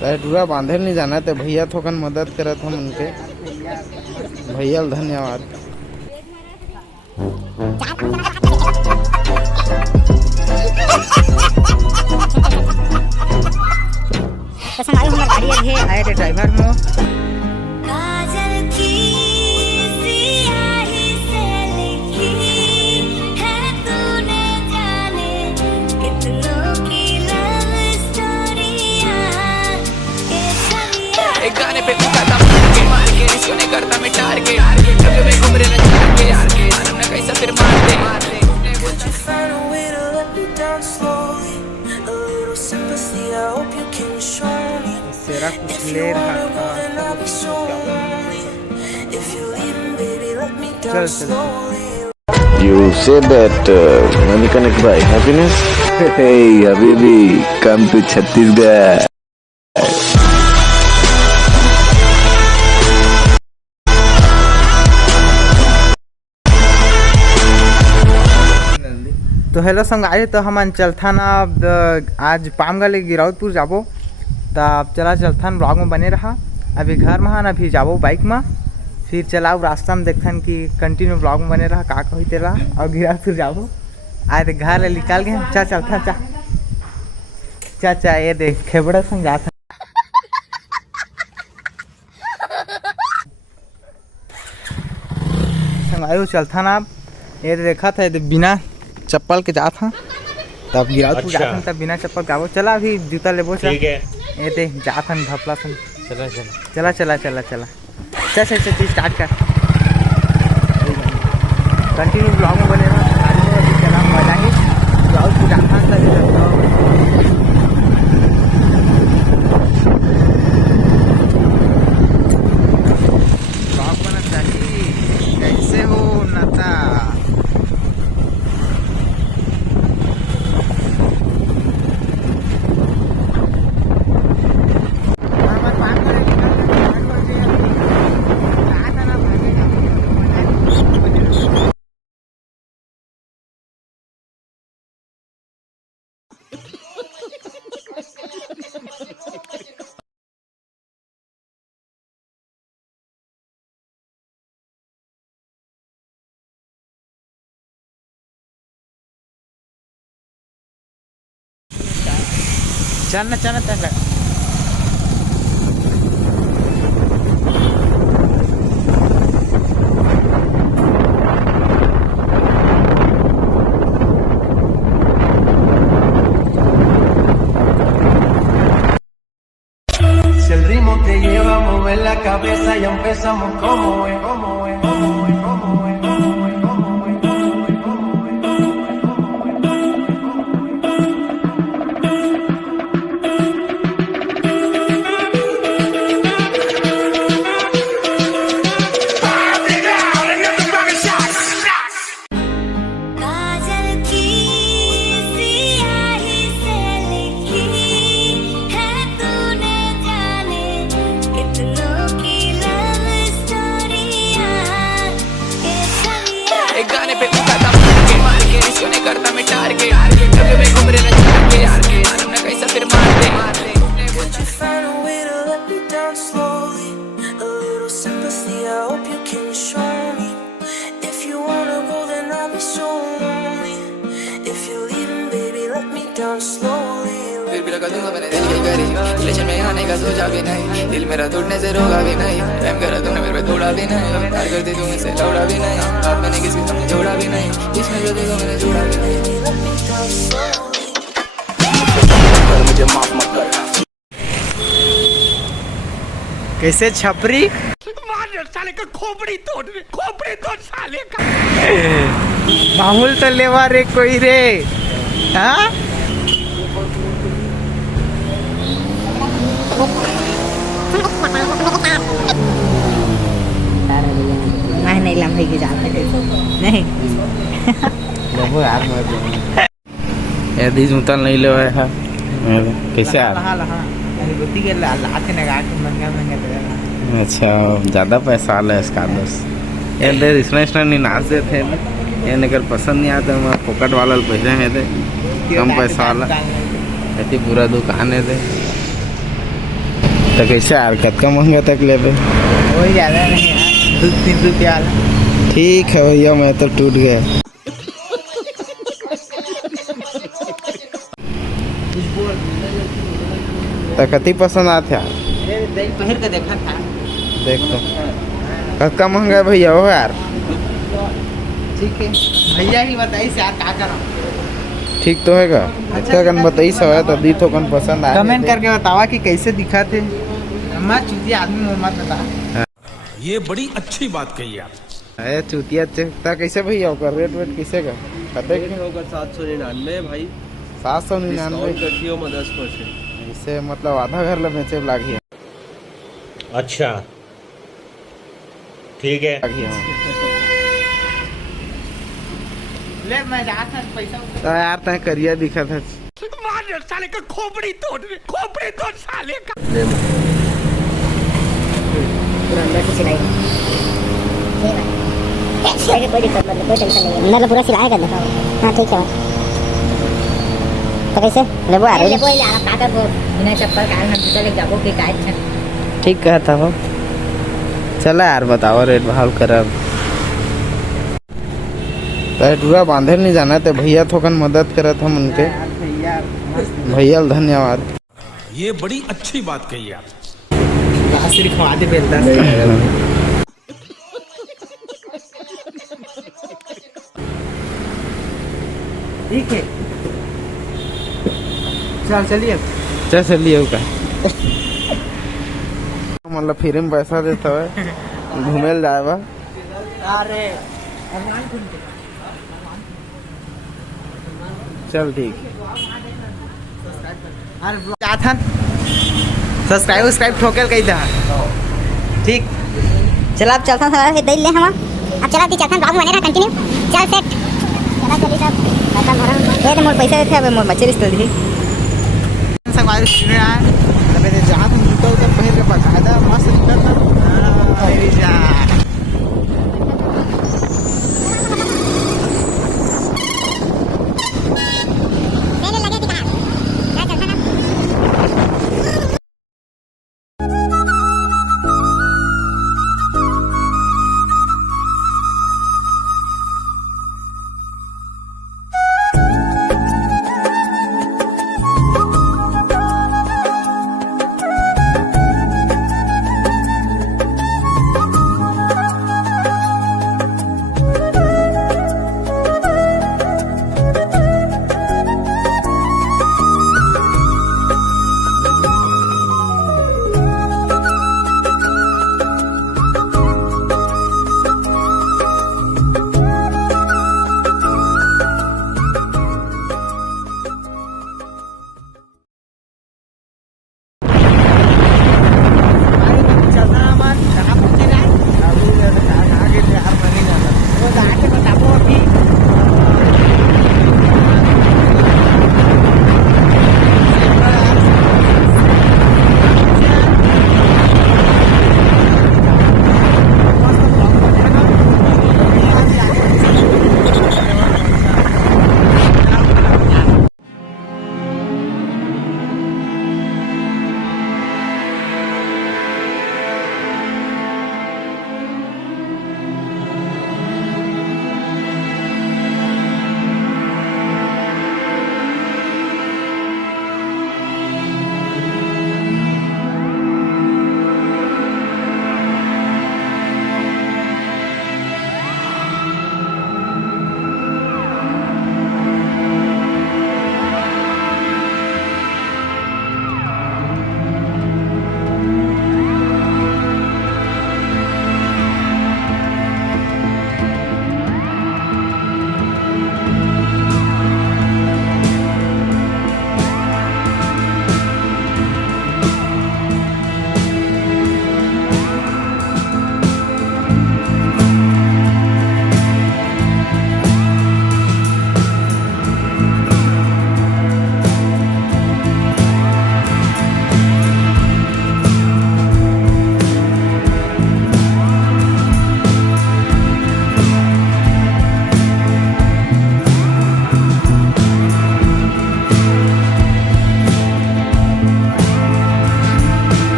टूरा बांधे नहीं जाना तो भैया थोकन मदद करत हम उनके भैया धन्यवाद। तो संगाई हमर गाड़ी है आए थे ड्राइवर मो गाने पे मार के रिश्ते करता मैं टारगेट कभी मैं घूम रहे ना के यार के ना कैसा फिर मार दे तेरा कुछ ले रहा था चल You said that money connect by happiness. Hey, Habibi, come to Chhattisgarh. तो हेलो संगाई तो हम चलथन अब आज पामगले गिरावतपुर जाबो तब चला चलथन ब्लॉग में बने रहा। अभी घर में ना अभी जाबो बाइक में फिर चलाओ रास्ता में देखथन कि कंटिन्यू ब्लॉग में बने रहा का कही तेला और गिरावतपुर जाबो आए तो घर ले निकाल गए चा चलथन चा चा चा ये देख खेबड़ा संग जाथन संगाई चलथन अब ये देखा था ये बिना चप्पल के जात हाँ तब गिरावतपुर जात हन तब बिना चप्पल गावो चला अभी जूता लेबो ठीक है ये दे जात हन घपला सन चला चला चला चला चला चल चल चल स्टार्ट कर कंटिन्यू ब्लॉग में बने रहो अभी चला मजा ही गिरावतपुर जात हन तब ब्लॉग बना चाहिए कैसे हो नाता चलना चलना चलना Si el ritmo te lleva a mover la cabeza, ya empezamos como es, como es, como es, como es, como es, como es, गाने पे मार के रिश्ते करता मैं टारगेट कभी मैं घूम रहे ना के यार के ना कैसा फिर मार दे फिर भी लगा दूंगा मैंने दिल की करी रिलेशन में आने का सोचा भी नहीं दिल मेरा टूटने से रोका भी नहीं प्रेम करा तूने मेरे पे तोड़ा भी नहीं प्यार करती तू मुझसे लौड़ा भी नहीं आप मैंने किसी तुमने जोड़ा भी नहीं इसमें जो देखो मैंने जोड़ा भी नहीं मुझे माफ मत कर कैसे छपरी साले का खोपड़ी तोड़ साले का मामूल तो लेवा रे कोई रे हाँ नहीं लम्बे की जाते नहीं यदि जूता नहीं ले है कैसे आ अच्छा ज़्यादा पैसा आ है इसका दोस्त ये दे इसमें नहीं नाच देते ये अगर पसंद नहीं आता मैं पॉकेट वाला पैसे हैं दे कम पैसा वाला ऐसी पूरा दुकान है दे तो कैसे यार कतका महंगा तक लेबे? वही ज़्यादा नहीं यार, 2-3 रुपया वाला। ठीक है भैया, मैं तो टूट गया। तो कति पसंद आते यार? पहन के देखा था। देख तो कतका महंगा है भैया हो यार? ठीक है भैया ही बताइए यार क्या करा। ठीक तो हैगा? अच्छा कन बताई सब है तो दी तो कन पसंद आए। कमेंट करके बतावा कि कैसे दिखा थे। मैं चुतिया आदमी मत बता। ये बड़ी अच्छी बात कही आप। अरे चुतिया चेकता कैसे भैया होगा? रेट वेट कैसे का पता है? होगा 799 भाई। 799 कटियो में 10%। इसे मतलब आधा घर ला बेचे लागी है। अच्छा ठीक है। ले मैं जा था पैसा। तो यार तय करिया दिखा था। साले का खोपड़ी तोड़ साले का। पूरा अंदर से सिलाई ठीक है, कोई दिक्कत मतलब कोई टेंशन नहीं है। मतलब पूरा सिलाई कर देता हूँ। हाँ ठीक है। तो कैसे लेबो आ रही? लेबो यार का करबो बिना चप्पल का हम चले जाबो के काय छ। ठीक कहता हो। चला यार बताओ रेट भाव करब। पूरा बांधे नहीं जाना तो भैया थोकन मदद करत हम उनके। भैया धन्यवाद। ये बड़ी अच्छी बात कही आप। सिर्फ आधे बेलता ठीक है। चलिए चलिए का मतलब फिर में पैसा देता है घूमे जाए बा। अरे चल ठीक। क्या था सब्सक्राइब ठोकेल कही था। ठीक चल अब चलता था दे ले हम। अब चला दी चलता ब्लॉग बने रहा कंटिन्यू। चल सेट चला चली सब पैसा भरा दे मोर पैसा देथे। अब मोर मचे रिश्ते दी संगवारी सुने आए अबे ते जहां तुम जूता उधर पहन के बकायदा मस्त दिखता था। मेरी जान मेरे लगे दिखा क्या चलता ना।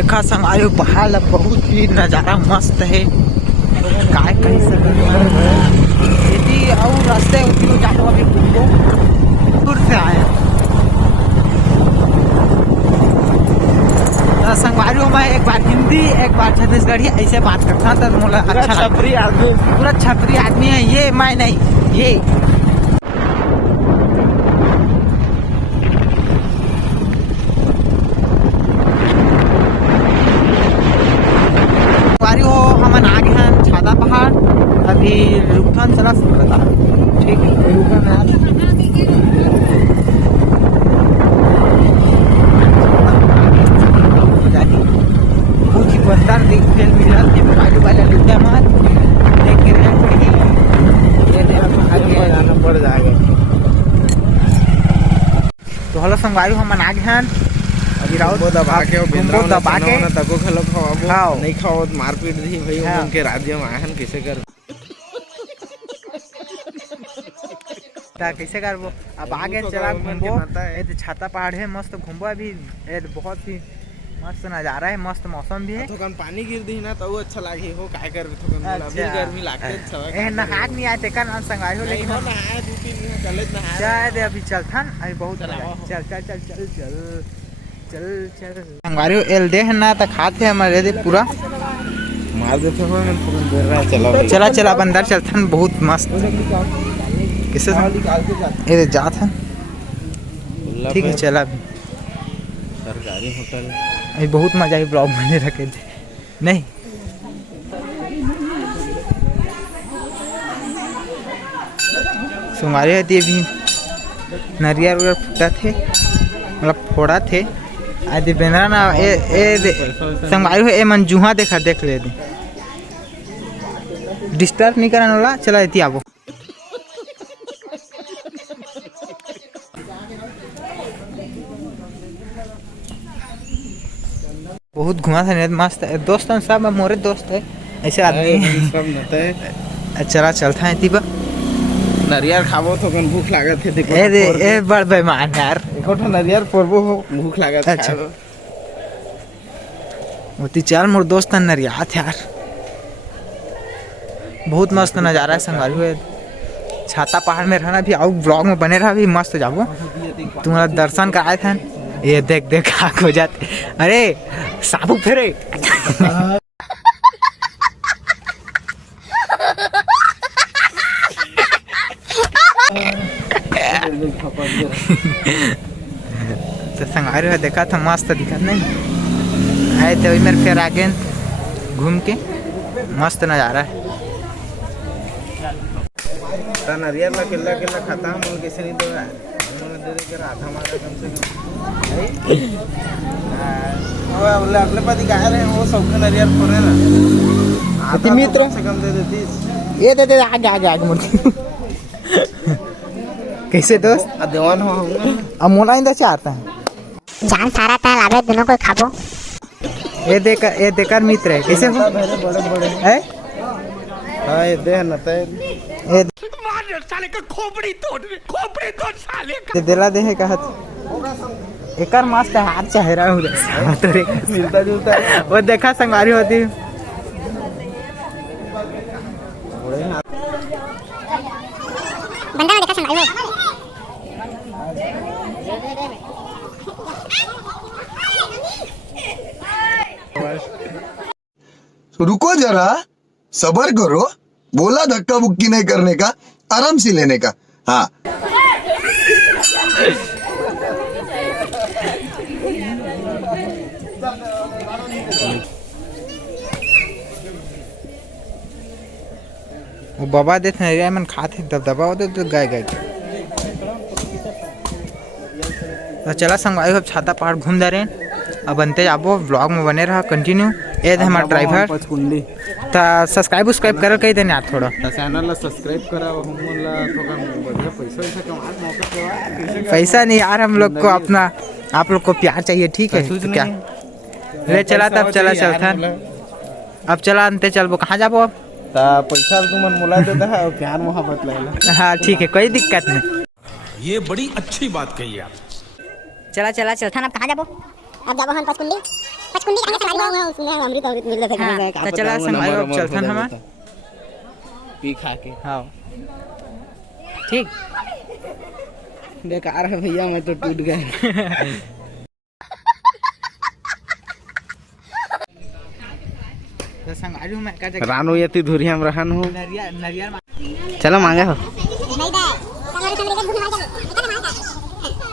देखा संगारी पहाड़ बहुत ही नज़ारा मस्त है काय कहीं यदि और रास्ते उतनी जाते अभी दूर से आए संगवारी में एक बार हिंदी एक बार छत्तीसगढ़ी ऐसे बात करता तो मुझे अच्छा छपरी आदमी पूरा छपरी आदमी है ये मैं नहीं ये हो हम आगे हैं छाता पहाड़ अभी रुकथान चला बता ठीक है कुछ बंदर देख मिला के बाजू वाला लुटा मार देख के आगे जाना पड़ जाएगा तो हेलो संगवारी हम आगे हैं अभी राउत दबा के घुमबो दबा के तको खलो खवाबो खाओ नहीं खाओ मारपीट दी भाई हाँ। उनके राज्य में आहन कैसे कर कैसे करबो अब आगे चला घूमबो ये तो छाता पहाड़ है मस्त घूमबो अभी ये बहुत ही मस्त नज़ारा है मस्त मौसम भी है थोकन पानी गिर दी ना तो अच्छा लागी हो काय कर थोकन अभी गर्मी लागते छवा ए नहाक नहीं आते का नाम संगाई हो लेकिन हम नहाए 2-3 दिन कॉलेज नहाए शायद अभी चलथन अभी बहुत चल चल चल चल चल चल चल संगारी एल दे है ना त खाते हमारे दे पूरा मार देते हो मैं थोकन देर रहा चला चला चला बंदर चलथन बहुत मस्त किसे ये जात है ठीक है चला अभी सरकारी होटल अभी बहुत मजा आई ब्लॉग बने रखे थे नहीं सुमारी होती अभी नरियर उरियर फूटा थे मतलब फोड़ा थे आदि बेना ना ए संगवारी हो ए मंजूहा देखा देख ले दी डिस्टर्ब नहीं करने वाला चला इतनी आबो बहुत घुमा था मस्त दोस्त सब मोरे दोस्त है ऐसे आदमी सब नते चला चलता है तीबा नरियर खाबो तो कन भूख लागत है देखो ए बड़ बेईमान यार एकोठा नरियर परबो हो भूख लागत है अच्छा होती चल मोर दोस्त नरियात यार बहुत मस्त नज़ारा है संगारी हुए छाता पहाड़ में रहना भी और ब्लॉग में बने रहा भी मस्त जाबो तुम्हारा दर्शन कराए थे ये देख देख आँख हो जाते अरे साबुक फेरे तो संगारी हुआ देखा था मस्त दिखा नहीं आए थे वही मेरे फिर आगे घूम के मस्त नज़ारा है नरियर ला किल्ला किल्ला खाता हम उनके से नहीं दो दे दे कर आधा मारा कम से कम वो बोले अपने पति कह रहे हैं वो सब नरियर फोड़े ना आधा मित्र से कम दे देती ये दे आगे आगे आगे मुड़ कैसे दोस्त देवान हो हम अब मोला इंदा चाहता है जान सारा था लावे दोनों को खाबो ये देकर मित्र है कैसे हो बड़े बड़े है हां ये दे न ते ये मार साले का खोपड़ी तोड़ साले का दे दिला दे है कहत एकर मस्त हाथ चेहरा हो रहा तो रे मिलता जुलता है वो देखा संगारी होती बंदा देखा संभाल रुको जरा सबर करो बोला धक्का बुक्की नहीं करने का आराम से लेने का हाँ वो बाबा देते हैं मन खाते दबदबा होते तो गए गए तो चला संगवारी अब छाता पहाड़ घूम जा रहे हैं अब बनते जाबो व्लॉग में बने रहा कंटिन्यू ये थे हमारा ड्राइवर तो सब्सक्राइब कर कही देने आप थोड़ा चैनल ला सब्सक्राइब करा हम ला थोड़ा बढ़िया पैसा कमा मौका देवा पैसा नहीं यार हम लोग को अपना आप लोग को प्यार चाहिए ठीक है तो क्या ले चला तब चला चलता अब चला अंते चलबो कहाँ जाबो अब पैसा तुमन मोला देता है और प्यार मोहब्बत लगेगा हाँ ठीक है कोई दिक्कत नहीं ये बड़ी अच्छी बात कही आप चला चला चलथन अब कहाँ जाबो अब जाबो हम पचकुंडी पचकुंडी कहां से लागे हो सुने अमृत अमृत मिल रहा है तो चला संगवारी अब चलथन हम पी खा के। हाँ ठीक बेकार है भैया, मैं तो टूट गया। तो संगवारी में का रानो यति धुरी हम रहन हो। नरियर चलो मांगे हो। नहीं दे संगवारी संग लेके भूख मार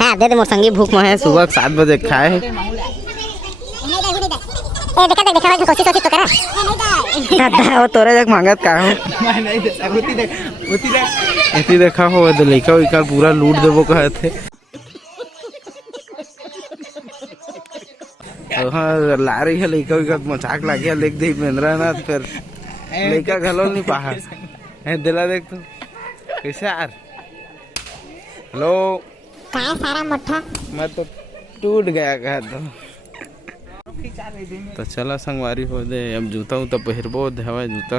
हाँ दे दे, मोर संगी भूख में है, सुबह 7 बजे खाए है। नहीं दे ए देखा कोशिश तो करा नहीं दे दादा वो तोरे जग मांगत का हो। नहीं दे होती देख ऐसी देखा हो तो लइका उइका पूरा लूट देबो कहे थे। हाँ ला रही है लइका उइका मजाक लाग गया, देख दे मेंद्रा ना फिर लइका घलो नहीं पाहा है। दिला देख तू कैसे यार। हेलो काय सारा मोटा मैं तो टूट गया कहा तो चला संगवारी हो दे। अब जूता उता पहिरबो हवा जूता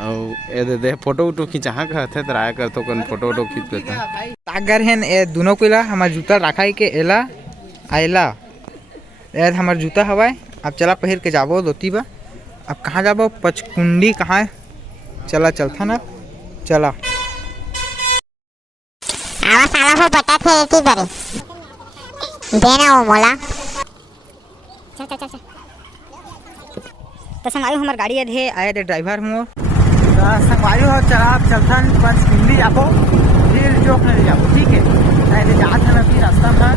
और ए दे फोटो उटो खिंचा कहते तो आया करतो कन फोटो उटो खींच लेता। अगर है ए दोनों कोला हमार जूता रखा के एला आइला ए हमार जूता हवाए। अब चला पहिर के जाबो दोती बा। अब कहाँ जाबो? पचकुंडी कहाँ है? चला चलथा ना चला। आवा साला हो बता थे की करे देना वो मोला चल चल चल। तो संगवारी हमार गाड़ी है आए दे ड्राइवर हूँ। तो संगवारी हो चला अब चलथन पचकुंडी जाबो फिर चौक नहीं जाबो ठीक है। आए दे जात है अभी रास्ता में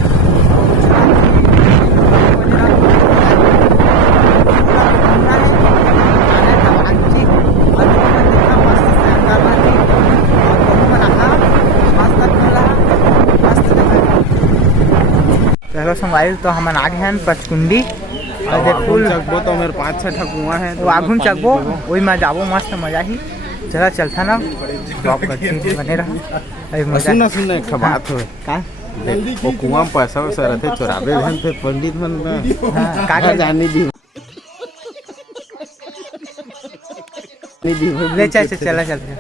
पहले संगवारी तो हम आ गए हैं पचकुंडी और देखो चकबो तो मेरे 5-6 ठकुआ है तो आगुन चकबो वही में जाबो मस्त मजा ही। चला चलता ना ब्लॉग करते बने रहा अभी मजा। सुन एक बात हो का वो कुआं में पैसा वैसा रहते चोराबे धन पे पंडित मन का जानी दी ले चल चला चलते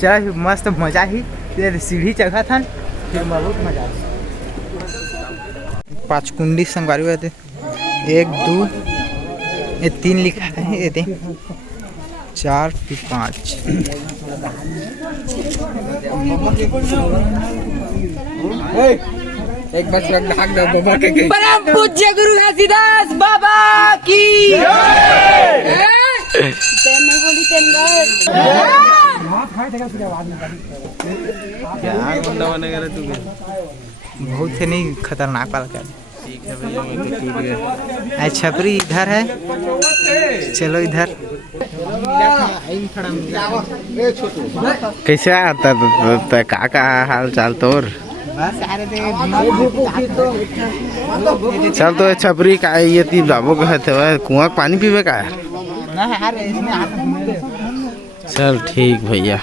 चला मस्त मजा ही। फिर सीढ़ी चढ़ा था फिर बहुत मजा। पचकुंडी संगवारी हुए थे 1 2 ये 3 लिखा है ये दे 4 फिर 5 एक बार ढाक दो बाबा के परम पूज्य गुरु घासीदास बाबा की क्या बंदा बनेगा रे तू। बहुत से नहीं खतरनाक वाला क्या। ठीक है भैया मैं तो टूट गया। छपरी इधर है चलो इधर। कैसे आता तो का हाल चाल तोर? चल तो छपरी का ये ती बाबू कहते हुए कुआं पानी पीवे का है। चल ठीक भैया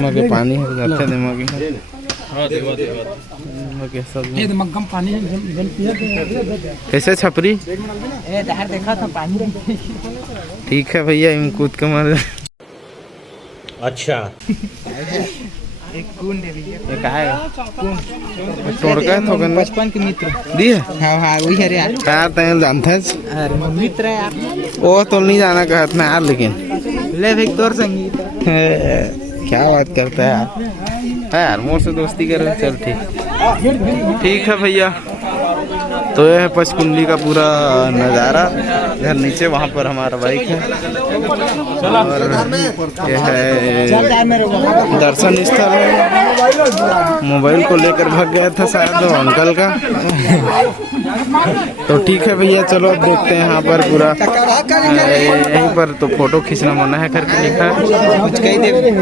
मगे पानी है अच्छा दे मगे मगे सब ये मग्गम पानी कैसे छपरी ए दहर देखा था पानी। ठीक है भैया इन कूद के मारे। अच्छा एक कौन दे भैया ये का है तोड़ के थोकन बचपन के मित्र दिए। हाँ हाँ वही है रे यार। क्या तय जानते हैं? अरे मित्र है यार। वो तो नहीं जाना कहते मैं यार लेकिन ले भाई तोर संगीत क्या बात करता है यार मोर से दोस्ती कर रहे। चल ठीक है भैया। तो यह है पचकुंडी का पूरा नज़ारा। इधर नीचे वहाँ पर हमारा बाइक है और यह है दर्शन स्थल है। मोबाइल को लेकर भाग गया था शायद वो अंकल का। तो ठीक है भैया चलो अब देखते हैं यहाँ पर पूरा यहीं पर तो फोटो खींचना मना है करके लिखा है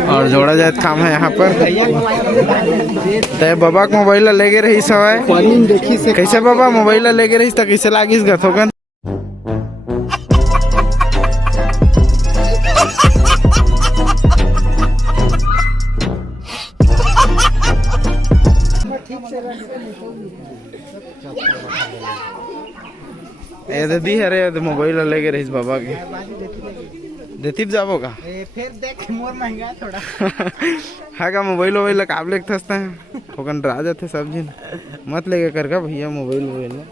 और जोड़ा जाए काम है यहाँ पर। तो बाबा को मोबाइल लेके रही सवाए कैसे बाबा मोबाइल लेके रही तो कैसे लागिस गथोगन। ए दीदी अरे मोबाइल लेके रही बाबा के देतीब जाबो का फिर देख मोर महंगा थोड़ा है का मोबाइल वोबाइल काब लेके थसता है ओकन डरा जाते सब जिन मत लेके कर का भैया मोबाइल वोबाइल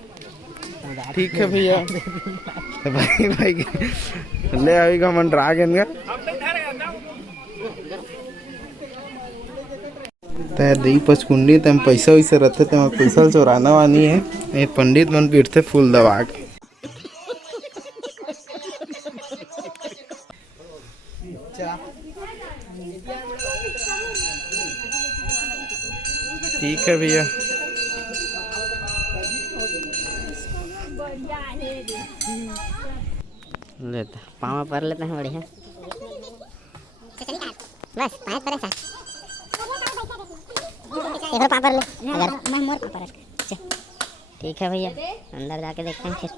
ठीक है भैया तो भाई भाई ले अभी का मन डरा गए ते दई पचकुंडी तम पैसा वैसा रहते तम पैसा चोराना वानी है ये पंडित मन पीटते फूल दबा के ठीक है भैया लेते पाँव पर लेते हैं बढ़िया बस पाँव पर ऐसा एक पाँव पर ले अगर मैं मोर पाँव पर ठीक है भैया अंदर जाके देखते हैं फिर